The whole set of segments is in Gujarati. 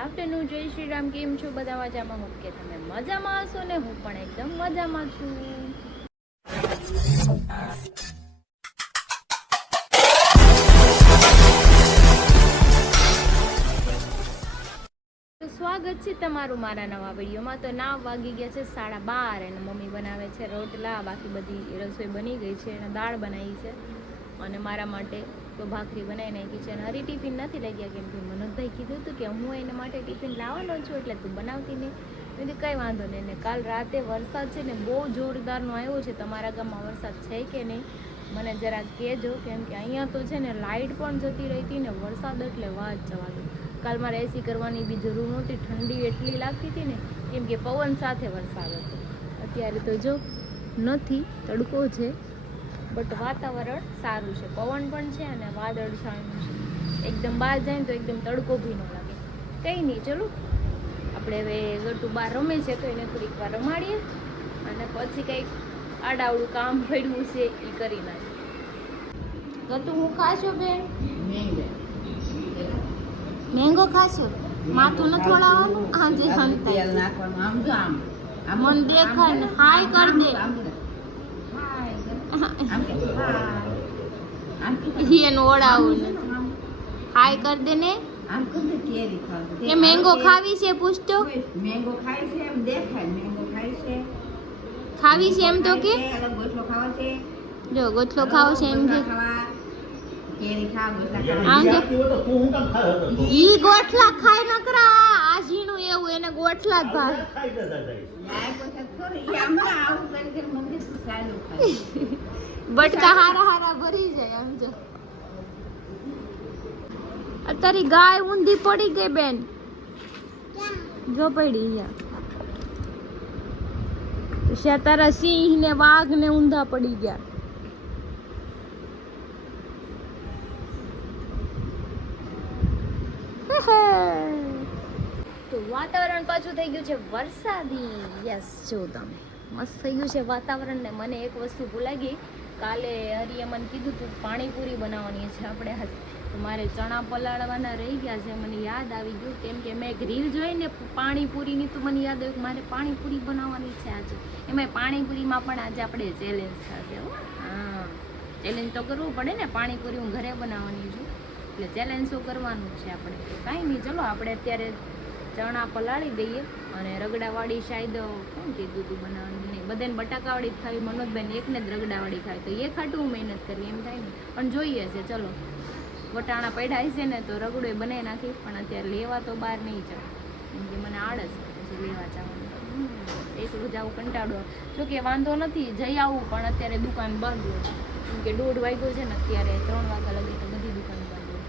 આફ્ટરનૂન, જય શ્રી રામ. કેમ છો બધા? મજામાં? હું કે તમે મજામાં હશો ને? હું પણ એકદમ મજામાં છું. તો સ્વાગત છે તમારું મારા નવા વિડીયોમાં. તો ના વાગી ગયા છે 12:30 અને મમ્મી બનાવે છે રોટલા. બાકી બધી રસોઈ બની ગઈ છે અને દાળ બનાવી છે અને મારા માટે તો ભાખરી બનાવી નાખી છે. અને હરી ટિફિન નથી લઈ ગયા કેમ કે મનોજભાઈ કીધું હતું કે હું એના માટે ટિફિન લાવવાનો છું એટલે તું બનાવતી નહીં. મેં કંઈ વાંધો નહીં. ને કાલ રાતે વરસાદ છે ને બહુ જોરદારનો આવ્યો છે. તમારા ગામમાં વરસાદ છે કે નહીં મને જરા કહેજો, કેમ કે અહીંયા તો છે ને લાઇટ પણ જતી રહી હતી ને વરસાદ એટલે વાત જવા દો. કાલ મારે એસી કરવાની બી જરૂર નહોતી. ઠંડી એટલી લાગતી હતી ને કેમ કે પવન સાથે વરસાદ હતો. અત્યારે તો જો નથી, તડકો છે, બટ વાતાવરણ સારું છે, પવન પણ છે અને વાદળ છાયું છે. એકદમ બહાર જાય ને તો એકદમ તડકો બી ન લાગે. કંઈ નહીં, ચલો આપણે હવે ગટુ બહાર રમે છે તો એને થોડીક વાર રમાડીએ અને પછી કંઈક આડાવડું કામ પડ્યું છે એ કરી નાખીએ. ગટુ હું ખાશો બેન? મેંગો ખાશો? માથું ન થોડાવવાનું. આજે તેલ નાખવાનું. આમ જો આમ મન દેખાય ને હાય કર દે. એનું ઓળાવું ને હાય કર દે ને. આમ કર દે. કેરી ખાવ એ મેંગો ખાવી છે પૂછતો. મેંગો ખાય છે એમ દેખાય. મેંગો ખાય છે. ખાવી છે એમ તો કે ગોઠલો ખાવો છે. જો ગોઠલો ખાવો છે એમ કે કેરી ખાવ ગોઠલા આમ જો ઈ ગોઠલા ખાય ન કરા. આ ઝીણું એવું એને ગોઠલા જ ભાગ. બટકા હારા હારા ભરી જાય. આમ જો અત્યારે ગાય ઊંધી પડી ગઈ બેન. જો પડી અહીંયા તારા સિંહ ને વાઘ ને ઊંધા પડી ગયા. તો વાતાવરણ પાછું થઈ ગયું છે વરસાદી. યસ, જો તમે મસ્ત થઈ ગયું છે વાતાવરણ. ને મને એક વસ્તુ ભૂલાઈ ગઈ. કાલે હરીએ મને કીધું તું પાણીપુરી બનાવવાની છે આપણે આજ. તો મારે ચણા પલાળવાના રહી ગયા છે. મને યાદ આવી ગયું કેમ કે મેં એક રીલ જોઈને પાણીપુરીની, તો મને યાદ આવ્યું કે મારે પાણીપુરી બનાવવાની છે આજે. એમાં પાણીપુરીમાં પણ આજે આપણે ચેલેન્જ થશે. હા, ચેલેન્જ તો કરવું પડે ને. પાણીપુરી હું ઘરે બનાવવાની છું એટલે ચેલેન્જ તો કરવાનું છે આપણે. કાંઈ નહીં, ચલો આપણે અત્યારે ચણા પલાળી દઈએ. અને રગડાવાળી શાયદ કોણ કીધું હતું બનાવવાની? નહીં, બધાને બટાકાવાળી જ ખાવી. મનોજભાઈને એકને જ રગડાવાળી ખાવી. તો એ ખાટું મહેનત કરવી એમ થાય ને, પણ જોઈએ છે. ચલો વટાણા પડ્યા છે ને તો રગડો બનાવી નાખી. પણ અત્યારે લેવા તો બહાર નહીં જાવ કેમ કે મને આળસ પછી લેવા જવાનું. એકલું જવું કંટાળો. જોકે વાંધો નથી, જઈ આવું, પણ અત્યારે દુકાન બંધ હોય કેમ કે 1:30 વાગ્યો છે ને. અત્યારે 3 વાગ્યા લગી તો બધી દુકાન બંધ હોય.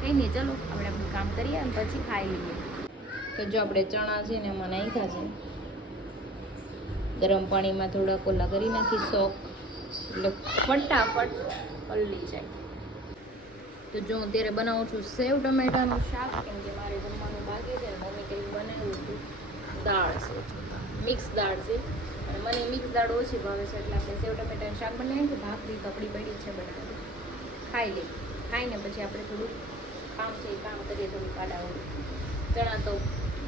કંઈ નહીં, ચલો આપણે આપણું કામ કરીએ અને પછી ખાઈ લઈએ. તો જો આપણે ચણા છે ને એમાં નાખ્યા છે. ગરમ પાણીમાં થોડા કોલા કરી નાખી સોક, એટલે ફટાફટ પલળી જાય. તો જો હું અત્યારે બનાવું છું સેવ ટમેટાનું શાક કેમ કે મારે જમવાનું બાકી છે. મમ્મી કંઈક બનાવ્યું હતું. દાળ છે, મિક્સ દાળ છે અને મને મિક્સ દાળ ઓછી ભાવે છે એટલે આપણે સેવ ટમેટાનું શાક બનાવીએ. કે ભાખરી કપડી પડી છે બનાવી ખાઈ લઈએ. ખાઈને પછી આપણે થોડું કામ છે એ કામ કરીએ. થોડું કાઢાવું. ચણા તો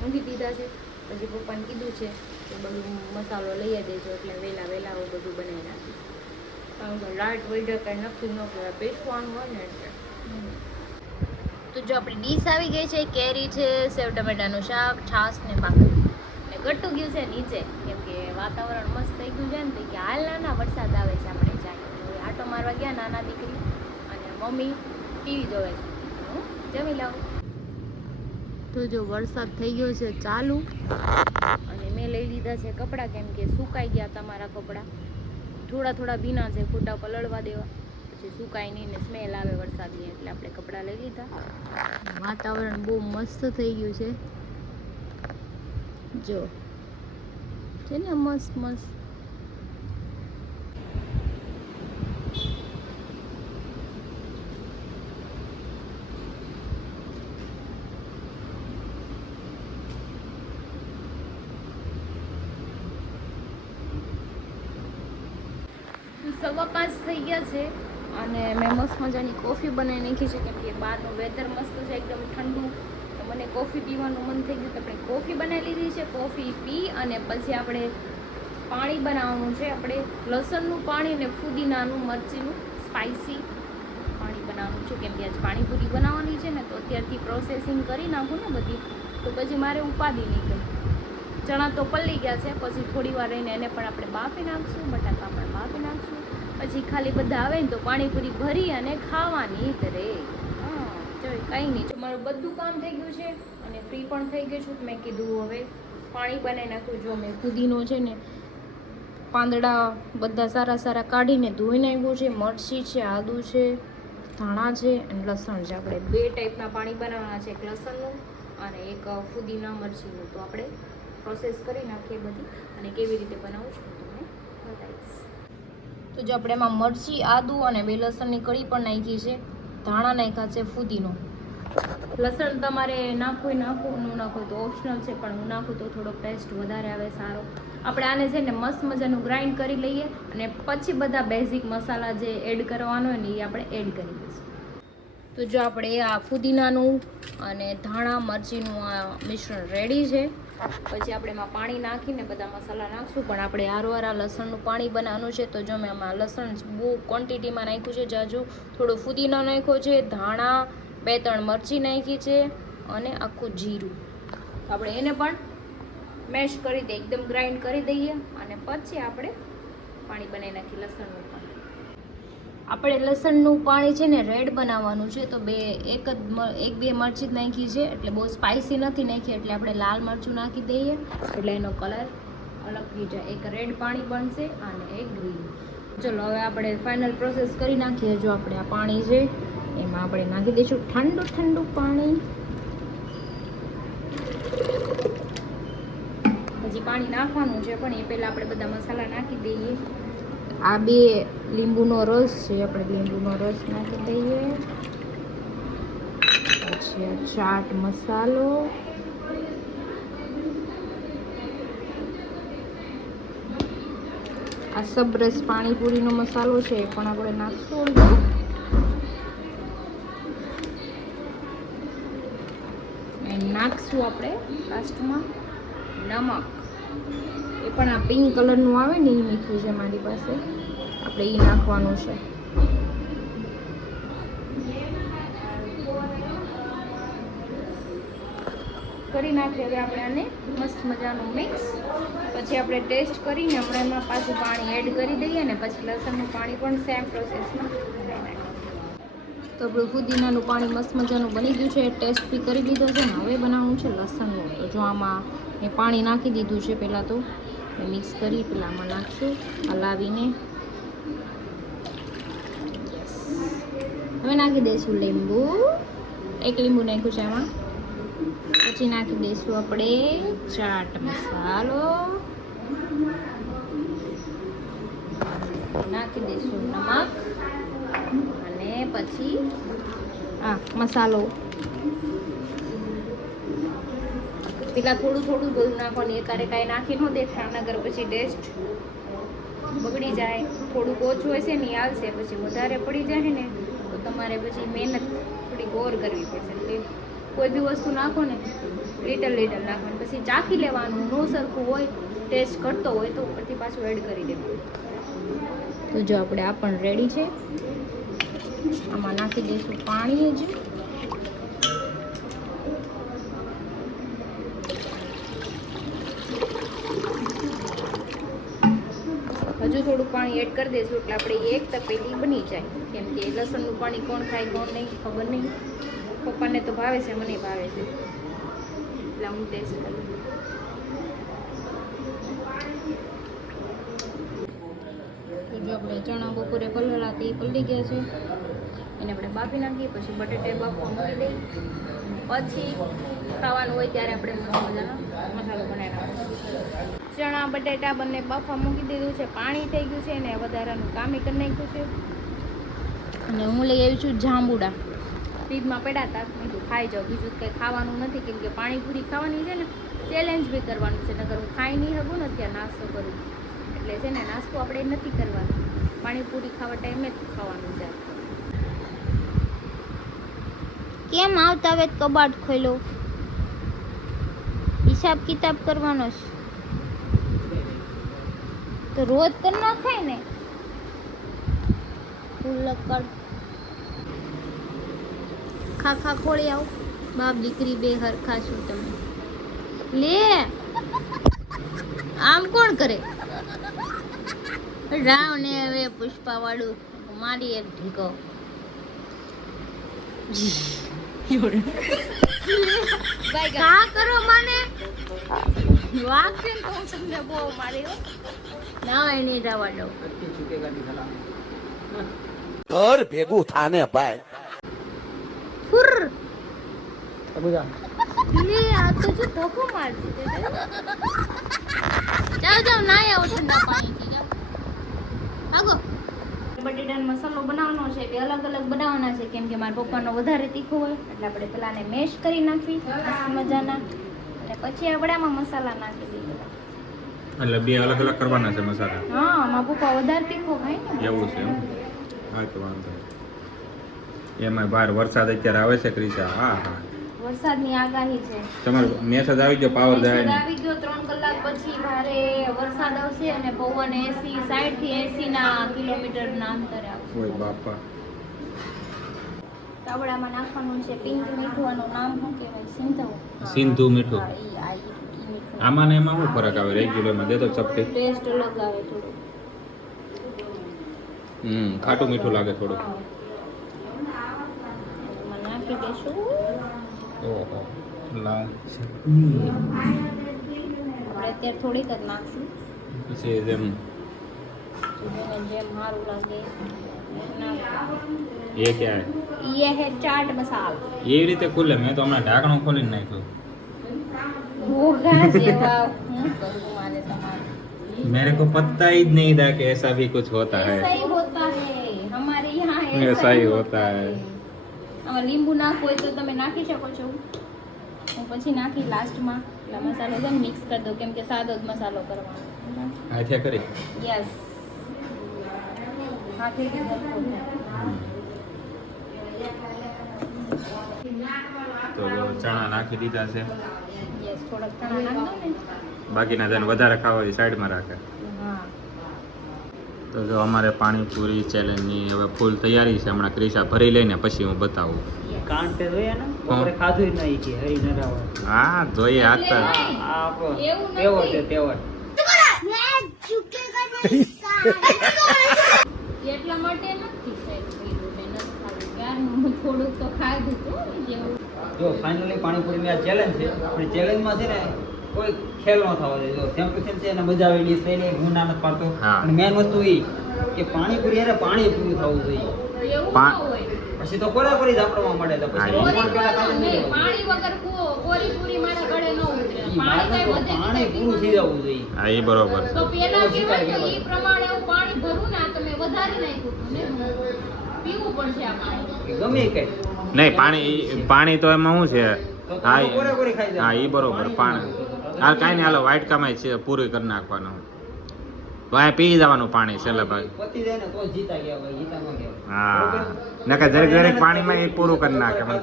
ઊંઘી દીધા છે. પછી પપ્પાને કીધું છે કે બધું મસાલો લઈ દેજો એટલે વહેલા હું બધું બનાવી નાખીશ. કારણ કે લાઇટ વૈડા કાંઈ નક્કી ન કહેવાય, પેસવાનું હોય ને એટલે. તો જો આપણી ડીશ આવી ગઈ છે. કેરી છે, સેવ ટમેટાનું શાક, છાશ ને ભાખરી. ને ગટ્ટુ ગયું છે નીચે કેમ કે વાતાવરણ મસ્ત થઈ ગયું છે ને. તો કે હાલ નાના વરસાદ આવે છે આપણે જાય. આટો મારવા ગયા નાના દીકરી અને મમ્મી ટીવી જોવે છે. જમી લાવું. તો જો વરસાદ થઈ ગયો છે ચાલુ અને મેં લઈ લીધા છે કપડાં કેમ કે સુકાઈ ગયા હતા મારા કપડાં. થોડા ભીના છે, ખોટા પલળવા દેવા પછી સુકાય નહીં ને સ્મેલ આવે વરસાદની. એટલે આપણે કપડાં લઈ લીધા. વાતાવરણ બહુ મસ્ત થઈ ગયું છે. જો છે ને મસ્ત. તો 5:15 થઈ ગયા છે અને મેં મસ્ત મજાની કોફી બનાવી નાખી છે કેમ કે બહારનું વેધર મસ્ત છે, એકદમ ઠંડુ. તો મને કોફી પીવાનું મન થઈ ગયું તો આપણે કોફી બનાવી લીધી છે. કોફી પી અને પછી આપણે પાણી બનાવવાનું છે. આપણે લસણનું પાણી અને ફુદીનાનું મરચીનું સ્પાઇસી પાણી બનાવવાનું છે. કેમ કે આજ પાણીપુરી બનાવવાની છે ને, તો અત્યારથી પ્રોસેસિંગ કરી નાખું ને બધી, તો પછી મારે ઉપાધિ નહીં કરી. ચણા તો પલળી ગયા છે, પછી થોડી વાર રહીને એને પણ આપણે બાફી નાખશું, બટાકા પણ બાફી નાખશું. પછી ખાલી બધા આવે ને તો પાણીપુરી ભરી અને ખાવાની જ રહે. ચાલો કંઈ નહીં, મારું બધું કામ થઈ ગયું છે અને ફ્રી પણ થઈ ગઈ છું. મેં કીધું હવે પાણી બનાવી નાખ્યું. જો મેં ફુદીનો છે ને પાંદડા બધા સારા સારા કાઢીને ધોઈ નાખ્યું છે. મરચી છે, આદુ છે, ધાણા છે અને લસણ છે. આપણે 2 ટાઈપના પાણી બનાવવાના છે, એક લસણનું અને એક ફુદીના મરચીનું. તો આપણે પ્રોસેસ કરી નાખીએ બધી અને કેવી રીતે બનાવું છું તમને બતાવીશ. તો જો આપણે એમાં મરચી, આદુ અને 2 લસણની કળી પણ નાખી છે, ધાણા નાખ્યા છે, ફુદીનો. લસણ તમારે નાખવું ન નાખવું તો ઓપ્શનલ છે, પણ હું નાખું તો થોડો ટેસ્ટ વધારે આવે, સારો. આપણે આને છે ને મસ્ત મજાનું ગ્રાઇન્ડ કરી લઈએ અને પછી બધા બેઝિક મસાલા જે એડ કરવાનો હોય ને એ આપણે એડ કરી દઈશું. તો જો આપણે આ ફુદીનાનું અને ધાણા મરચીનું આ મિશ્રણ રેડી છે. પછી આપણે એમાં પાણી નાખીને બધા મસાલા નાખશું, પણ આપણે હારવાર આ લસણનું પાણી બનાવવાનું છે. તો જો મેં આમાં લસણ બહુ ક્વોન્ટિટીમાં નાખ્યું છે, જાજુ. થોડો ફુદીનો નાખ્યો છે, ધાણા 2-3 મરચી નાખી છે અને આખું જીરું. આપણે એને પણ મેશ કરી દઈએ, એકદમ ગ્રાઇન્ડ કરી દઈએ અને પછી આપણે પાણી બનાવી નાખીએ લસણનું પાણી. આપણે લસણનું પાણી છે ને રેડ બનાવવાનું છે, તો 1-2 મરચી જ નાખી છે, એટલે બહુ સ્પાઇસી નથી નાખી, એટલે આપણે લાલ મરચું નાખી દઈએ એટલે એનો કલર અલગ થઈ જાય. એક રેડ પાણી બનશે અને એક ગ્રીન. ચલો હવે આપણે ફાઇનલ પ્રોસેસ કરી નાખીએ. જો આપણે આ પાણી છે એમાં આપણે નાખી દઈશું ઠંડુ પાણી. હજી પાણી નાખવાનું છે, પણ એ પહેલાં આપણે બધા મસાલા નાખી દઈએ. આ 2 લીંબુનો રસ છે, આપણે લીંબુનો રસ નાખી દઈએ. પછી આ ચાટ મસાલો, આ સબરસ પાણીપુરીનો મસાલો છે એ પણ આપણે નાખશું. નાખશું આપણે લાસ્ટમાં નમક. એ પણ આ પિંક કલરનું આવે ને એ મીઠું છે મારી પાસે, આપણે એ નાખવાનું છે. કરી નાખીએ હવે આપણે આને મસ્ત મજાનું મિક્સ. પછી આપણે ટેસ્ટ કરીને આપણે એમાં પાછું પાણી એડ કરી દઈએ ને પછી લસણનું પાણી પણ સેમ પ્રોસેસમાં બનાવી નાખીએ. તો આપણું ફુદીનાનું પાણી મસ્ત મજાનું બની ગયું છે, ટેસ્ટ બી કરી લીધો છે ને હવે બનાવવાનું છે લસણનું. તો જો આમાં મેં પાણી નાખી દીધું છે, પહેલાં તો મિક્સ કરી પહેલાં આમાં નાખશું હલાવીને. હવે નાખી દઈશું લીંબુ, 1 લીંબુ નાખ્યું છે એમાં. પછી નાખી દઈશું આપણે ચાટ મસાલો, નાખી દઈશું નમક અને પછી આ મસાલો. પેલા થોડું બધું નાખવાનું, એકારે કાંઈ નાખી ન દેખાય, નગર પછી ટેસ્ટ બગડી જાય. થોડુંક ઓછું હશે ને આવશે, પછી વધારે પડી જાય ને તો તમારે પછી મહેનત થોડીક ઓર કરવી પડશે. એટલે કોઈ બી વસ્તુ નાખો ને લિટલ નાખવાનું, પછી ચાખી લેવાનું. નો સરખું હોય, ટેસ્ટ ઘટતો હોય તો ઉપરથી પાછું એડ કરી દેવાનું. તો જો આપણે આ પણ રેડી છે. આમાં નાખી દઈશું પાણી જ. હજુ થોડું પાણી એડ કરી દઈશું એટલે આપણે એક તપેલી બની જાય. કેમ કે લસણનું પાણી કોણ ખાય કોણ નહીં ખબર નહીં. પપ્પાને તો ભાવે છે, મને ભાવે છે, એટલે હું ટેસ્ટ કરું. તો જો આપણે ચણા બપોરે પલળેલા તે પલળી ગયા છે, એને આપણે બાફી નાખીએ. પછી બટેટા બાફવા મૂકી દઈએ, પછી ખાવાનું હોય ત્યારે આપણે મસ્ત મજાનો મસાલો બનાવી નાખીશું. ચણા બટેટા બંને બાફવા મૂકી દીધું છે, પાણી થઈ ગયું છે અને વધારાનું કામે કરી નાખ્યું છે. અને હું લઈ આવી છું જાંબુડા. ફ્રીજમાં પડ્યા હતા, બીજું ખાઈ જાઓ, બીજું કંઈ ખાવાનું નથી. કેમ કે પાણીપુરી ખાવાની છે ને, ચેલેન્જ બી કરવાનું છે. નકર હું ખાઈ નહીં શકું ને અત્યારે નાસ્તો કરું, એટલે છે ને નાસ્તો આપણે નથી કરવાનો, પાણીપુરી ખાવા ટાઈમે જ ખાવાનું છે. કેમ આવતા હવે કબાટ ખોલ્યો? હિસાબ કિતાબ કરવાનો છે તો રોજ કર નાખાય ને ફૂલકડ ખા ખોળી આવ બાપ દીકરી બે હરખા છો તમે લે આમ કોણ કરે રાવ ને હવે પુષ્પા વાળું મારી એક ઢીકો કા કરો માને વાગશે ને તો હું તમને બહુ મારી ના એની રવા દઉં ઘર ભેગું થાને ભાઈ ફુર લે આ તો જો ધોકો મારતી તે જાઓ ના આવો ઠંડા પાણીથી જાઓ આગો બટેટાનો મસાલો બનાવવાનો છે બે અલગ અલગ બનાવવાના છે કેમ કે મારા પપ્પાનો વધારે તીખો હોય એટલે આપણે પેલાને મેશ કરી નાખવી મજાના અને પછી આપણે આમાં મસાલા નાખી દઈએ એટલે બે અલગ અલગ કરવાના છે મસાલા હા મારા પપ્પા વધારે તીખો ખાય ને એવું છે એમ હા તો વાંધો એમાં બહાર વરસાદ અત્યારે આવે છે ક્રિશા હા હા વરસાદની આગાહી છે તમારો મેસેજ આવી ગયો પાવર જાય વરસાદ આવી ગયો 3 કલાક પછી ભારે વરસાદ આવશે અને પવન 80 60 થી 80 ના કિલોમીટરના અંતરે આવશે ઓય બાપા તાવડામાં નાખવાનું છે પિંક મીઠું આનું નામ શું કહેવાય સિંધુ મીઠું હા, ઈ મીઠું આમાં ને એમાં શું ફરક આવે રેગ્યુલરમાં દે તો ચપટી ટેસ્ટ અલગ આવે થોડું ખાટું મીઠું લાગે થોડું એમાં નાખી દેશું ઓહો લાલ આપણે અત્યારે થોડીક જ નાખશું પછી જેમ જેને જેમ સારું લાગે એ ક્યાં ये है चाट मसाला એ રીતે ખુલે મેં તો હમણાં ઢાંકણું ખોલીને નાખ્યું वो कहाँ से वाह करूँ माने तुम्हारे मेरे को पता ही नहीं था कि ऐसा भी कुछ होता है ऐसा ही होता है हमारे यहाँ ऐसा ही होता है આમાં લીંબુ નાખો હોય તો તમે નાખી શકો છો હું પછી નાખી લાસ્ટમાં એટલે મસાલો છે મિક્સ કરી દો કેમ કે સાદો જ મસાલો કરવાનો હાથે કરી યસ હાથેથી સરખો તો જો ચણા નાખી દીધા છે યસ થોડોક ચણા નાખ દો ને બાકીના જેને વધારે ખાવા હોય સાઈડમાં રાખે હા તો જો અમારે પાણીપુરી ચેલેન્જની હવે ફૂલ તૈયારી છે હમણાં ક્રિશા ભરી લઈને પછી હું બતાવું કાન તે જોઈએ ને બપોરે ખાધું જ નહીં કે હરી ન રાવળ હા જોઈએ આજ તો આ આપણો એવું તેવો નથી. છે તેવો એટલા માટે નથી સાહેબ કર્યું મેં નથી ખાવું યાર હું થોડુંક તો ખાધું હતું જેવું જો ફાઇનલી પાણીપુરીની આ ચેલેન્જ છે આપણી ચેલેન્જમાં છે ને કોઈ ખેલ ન થવો જોઈએ જો સેમ ટુ સેમ છે અને મજા આવી ડીશ લઈને હું ના નથી પાડતો હા. અને મેન વસ્તુ એ કે પાણીપુરી અરે પાણી પૂરું થવું જોઈએ એવું પા- ન હોય પછી તો કોરાકોરી જ આપણમાં મળે તો પછી હા, હું એ પણ પેલા ખાધું નહીં, નહીં પાણી વગર કોરી પૂરી મારા ગળે ન ઉતરે ઈ પાણી મારે કઈ તો વધે પાણી પૂરું થઈ જવું જોઈએ હા એ બરોબર છે તો પેલા તો કહેવાય શીખાય તો કહેવાય. ઈ પ્રમાણે હું પાણી ભરું ને આ તો મેં વધારી નાખ્યું હતું ને પીવું પડશે આ પાણી કે ગમે કઈ નહીં પાણી તો એમાં શું છે તો હા તમે કોરાકોરી ખાઈ જાઓ. હા એ બરોબર પાણી હાલ કાંઈ નહીં હાલો વાઇટ કામાય છે પૂરી કરી નાખવાનું તો અહીંયા પી જવાનું પાણી છેલ્લે ભાઈ પતી જાય ને તો જ જીતા ગયા ભાઈ જીતા ન ગયા હા બરોબર? નકર દરેક દરેક પાણીમાં એ પૂરું કરી નાખે મને.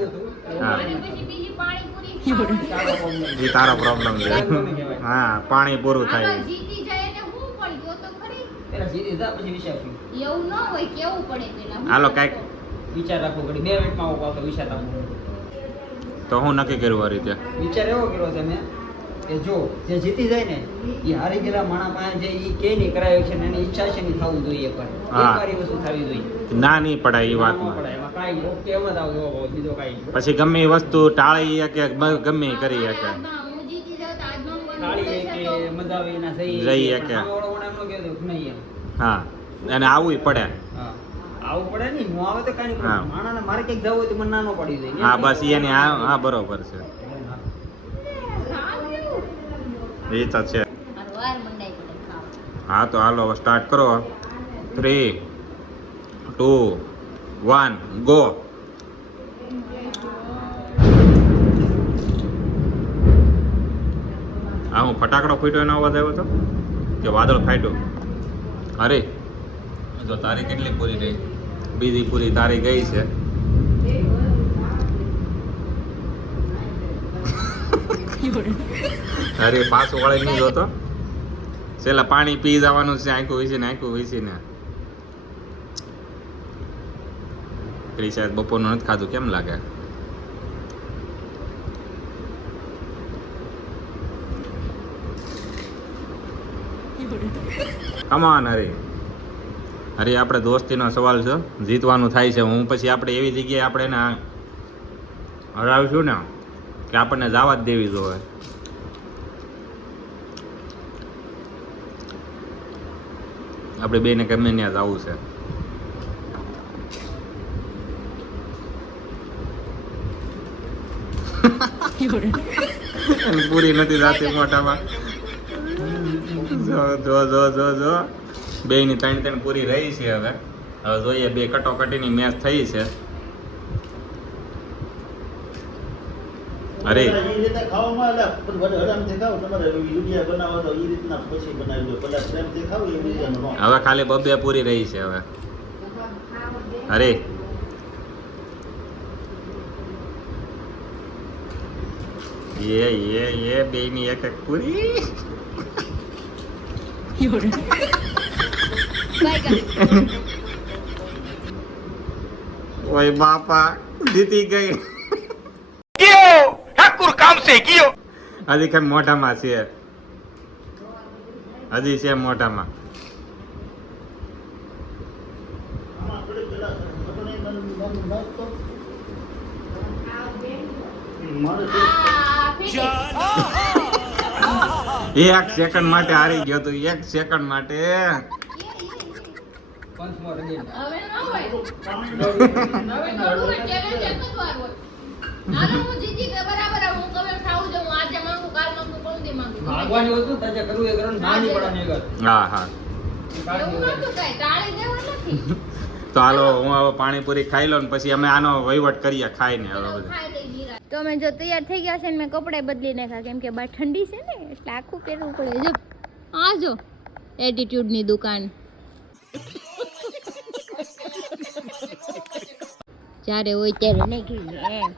હા અને પછી બીજી પાણીપુરી ખાવાની. એ તારો પ્રોબ્લેમ છે હા પાણી પૂરું થાય આમાં જીતી જાય એટલે હું પણ ગયો તો ખરી પેલા જીતી જા પછી વિચાર કર્યો. એવું ન હોય કેવું પડે પેલા હાલો કાંઈક વિચાર રાખવો ઘડી 2 મિનિટમાં આવો પાછો વિચાર રાખવો તો હું નક્કી કર્યું આ રીતે વિચાર એવો કર્યો છે મેં કે જો જે જીતી જાય ને એ હારી ગયેલા માણસ પાસે જે એ કે નહીં કરાયું છે ને એની ઈચ્છા છે ને થવું જોઈએ એકવાર હા. એકવાર એ વસ્તુ થવી જોઈએ ના નહીં પડાય એ ના વાતમાં પડે એમાં કાંઈ ઓકે એમ જ આવો જોવો બીજો કાંઈ પછી ગમે એ વસ્તુ ટાળી શકે ગમે એ કરી શકે હું જીતી જાઉં તો આજ નંબર થાળી કે મજા આવે એના જઈ જઈ શકે. સામેવાળો મને એમ ન કહેતો કે નહીં એમ હા અને આવવું પડે હા આવું પડે નહીં હું આવે તો કાંઈ હા. નહીં માણસને મારે કંઈક જવું હોય તો મને ના ન પડી જાય હા બસ એની હા બરોબર છે એ તો છે મારું વાર મંડાઈ પડે ખાવા હા તો હાલો હવે સ્ટાર્ટ કરો 3 2 1 ગો આ હું ફટાકડો ફૂટ્યો એનો અવાજ આવ્યો હતો કે વાદળ ફાટ્યું અરે જો તારી કેટલી પૂરી રહી બીજી પૂરી તારી ગઈ છે અરે પાછો વળે નહીં જોતો છેલ્લા પાણી પી જવાનું છે આંખું વીસી ને શાયદ બપોરનું નથી ખાધું કેમ લાગે કમાન હરે આપણે દોસ્તીનો સવાલ છે જીતવાનું થાય છે હું પછી આપણે એવી જગ્યાએ આપણે એને હરાવીશું ને કે આપણને જવા જ દેવી જોઈએ આપણે બેને ગમે ત્યાં જવું છે પૂરી નથી રાતી મોટામાં જો બે ની ત્રણ પૂરી રહી છે હવે જોઈએ બે કટોકટીની મેચ થઈ છે અરે હવે ખાલી બબે પૂરી રહી છે હવે અરે ये બે ની એક પૂરી ઓય બાપા જીતી ગઈ ઠાकुर काम से कियो હજી કઈ મોઢામાં છે હજી છે મોઢામાં એક સેકન્ડ માટે હારી ગયો તો એક સેકન્ડ માટે પંચ મોર again. હવે ન હોય હવે થોડું ચેલેન્જ એક જ વાર હોય હાલો હું જીતી ગઈ બરાબર હું કવે ખાવું જો હું આજે માંગુ કાલ માંગુ કોણ દી માંગુ માગવાનું હતું તાજે કરવું એ કરો ના નહીં પડવાની કર હા હા એવું નતું કાઈ ટાળી દેવું નથી તો હાલો હું હવે પાણીપુરી ખાઈ લઉં ને પછી અમે આનો વહીવટ કરીએ ખાઈને હવે બધું ખાઈ લઈ નીરા તો અમે જો તૈયાર થઈ ગયા છે ને મેં કપડાં બદલી નાખ્યા કેમ કે બહાર ઠંડી છે ને એટલે આખું પહેરવું પડે જો આ જો એટીટ્યુડની દુકાન જ્યારે હોય ત્યારે નીકળી એમ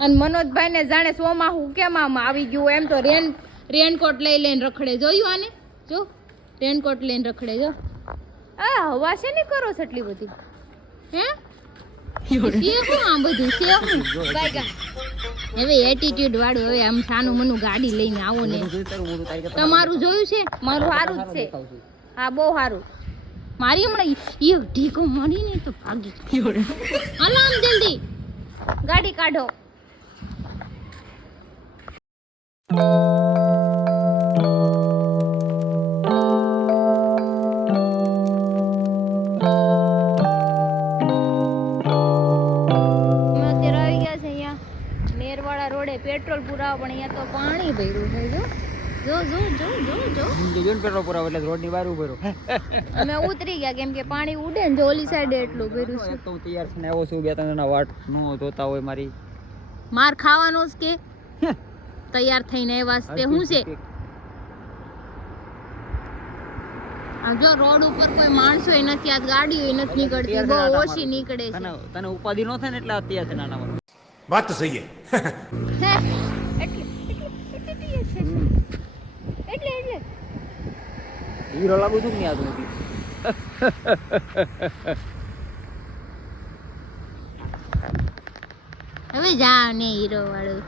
અને મનોજભાઈ ને જાણે સોમાહુ કેમ આમ આવી ગયું એમ તો રેનકોટ લઈને રખડે જોયું આને જો રેનકોટ લઈને રખડે જો આ હવા છે ને કરો છે એટલી બધી હે છે શું આ બધું છે શું બાઈગા હવે એટીટ્યુડ વાળું હવે આમ સાનું મનું ગાડી લઈને આવો ને તમારું જોયું છે મારું સારું જ છે હા બહુ સારું મારી હમણાં એક ઢીકો મળી ને તો ભાગી હાલો આમ જલ્દી ગાડી કાઢો પેટ્રોલ પુરાવા પણ અહીંયા તો પાણી ભર્યું છે જો જો જો જો જો જો પેટ્રોલ પુરાવા એટલે રોડ ની બહાર ઉભો રહ્યો અમે ઉતરી ગયા કેમ કે પાણી ઉડે ને જો ઓલી સાઈડે એટલું ભર્યું છે તો હું તૈયાર થઈને આવ્યો છું બે ત્રણ વાટ નો ધોતા હોય મારી માર ખાવાનો જ કે તૈયાર થઈને એ વાસ્તે શું છે આ જો રોડ ઉપર કોઈ માણસો નથી આ ગાડીઓ નથી નીકળતી બહુ ઓછી નીકળે છે તને ઉપાધિ નો થાય ને એટલે અત્યારે છે નાના મોટા बात तो सही है એટલે હીરો લાગુ છું નહીં આતું હવે જા ને હીરો વાળું